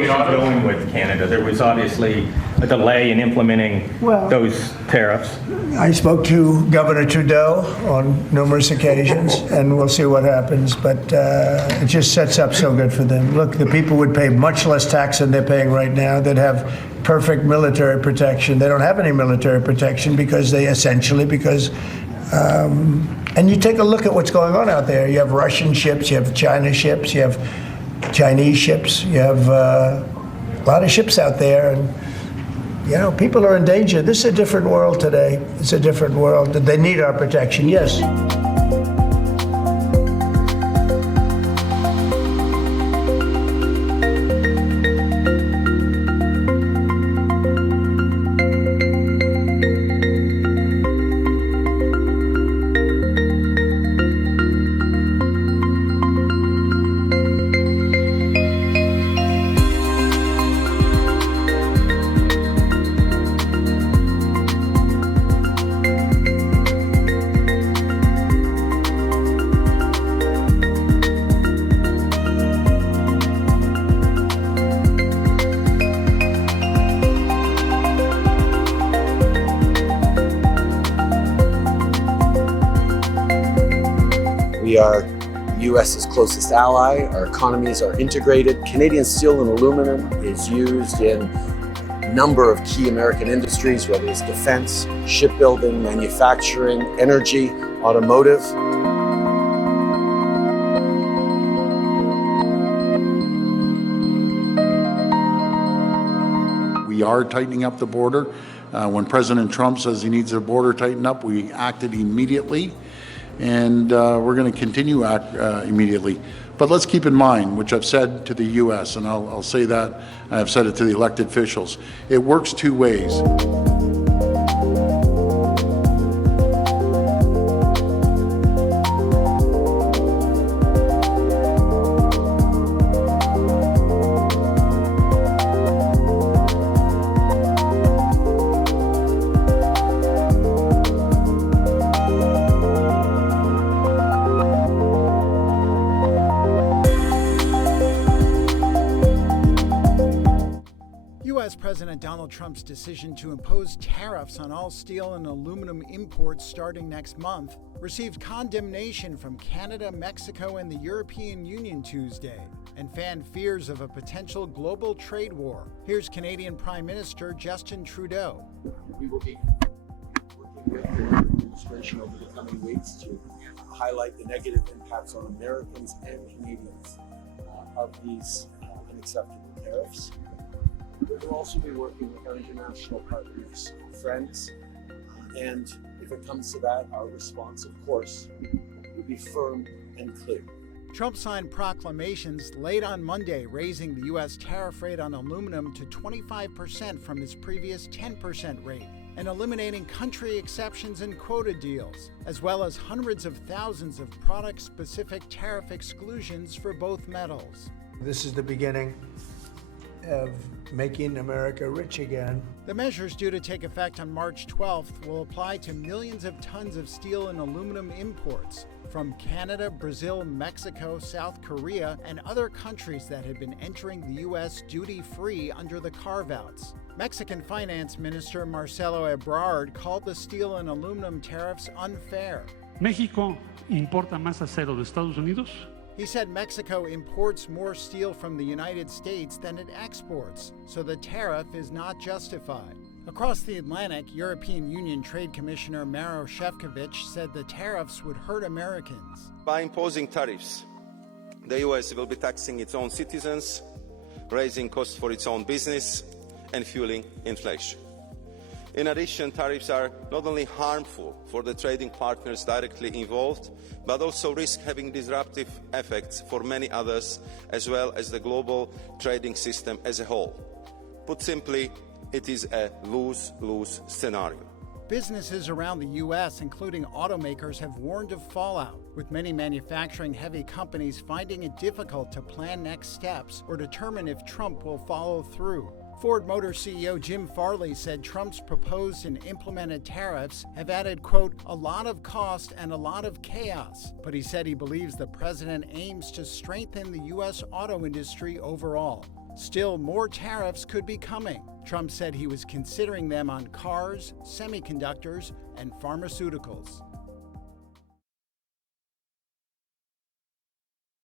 negotiations going with Canada? There was obviously a delay in implementing those tariffs. I spoke to Governor Trudeau on numerous occasions, and we'll see what happens. But it just sets up so good for them. Look, the people would pay much less tax than they're paying right now. They'd have perfect military protection. They don't have any military protection because and you take a look at what's going on out there. You have Russian ships, you have China ships, you have Chinese ships, you have a lot of ships out there, and people are in danger. This is a different world today. It's a different world. They need our protection, yes. We are the U.S.'s closest ally. Our economies are integrated. Canadian steel and aluminum is used in a number of key American industries, whether it's defense, shipbuilding, manufacturing, energy, automotive. We are tightening up the border. When President Trump says he needs the border tightened up, we acted immediately. And we're going to continue act immediately. But let's keep in mind, which I've said to the U.S., and I'll say that, I've said it to the elected officials, it works two ways. U.S. President Donald Trump's decision to impose tariffs on all steel and aluminum imports starting next month received condemnation from Canada, Mexico, and the European Union Tuesday, and fanned fears of a potential global trade war. Here's Canadian Prime Minister Justin Trudeau. We will be working with the administration over the coming weeks to highlight the negative impacts on Americans and Canadians of these unacceptable tariffs. We'll also be working with our international partners, friends, and if it comes to that, our response, of course, will be firm and clear. Trump signed proclamations late on Monday raising the U.S. tariff rate on aluminum to 25% from its previous 10% rate, and eliminating country exceptions and quota deals, as well as hundreds of thousands of product-specific tariff exclusions for both metals. This is the beginning of making America rich again. The measures due to take effect on March 12th will apply to millions of tons of steel and aluminum imports from Canada, Brazil, Mexico, South Korea, and other countries that had been entering the U.S. duty-free under the carve-outs. Mexican Finance Minister Marcelo Ebrard called the steel and aluminum tariffs unfair. México importa más acero de Estados Unidos. He said Mexico imports more steel from the United States than it exports, so the tariff is not justified. Across the Atlantic, European Union Trade Commissioner Maro Šefčovič said the tariffs would hurt Americans. By imposing tariffs, the U.S. will be taxing its own citizens, raising costs for its own business, and fueling inflation. In addition, tariffs are not only harmful for the trading partners directly involved, but also risk having disruptive effects for many others, as well as the global trading system as a whole. Put simply, it is a lose-lose scenario. Businesses around the U.S., including automakers, have warned of fallout, with many manufacturing-heavy companies finding it difficult to plan next steps or determine if Trump will follow through. Ford Motor CEO Jim Farley said Trump's proposed and implemented tariffs have added, quote, a lot of cost and a lot of chaos. But he said he believes the president aims to strengthen the U.S. auto industry overall. Still, more tariffs could be coming. Trump said he was considering them on cars, semiconductors, and pharmaceuticals.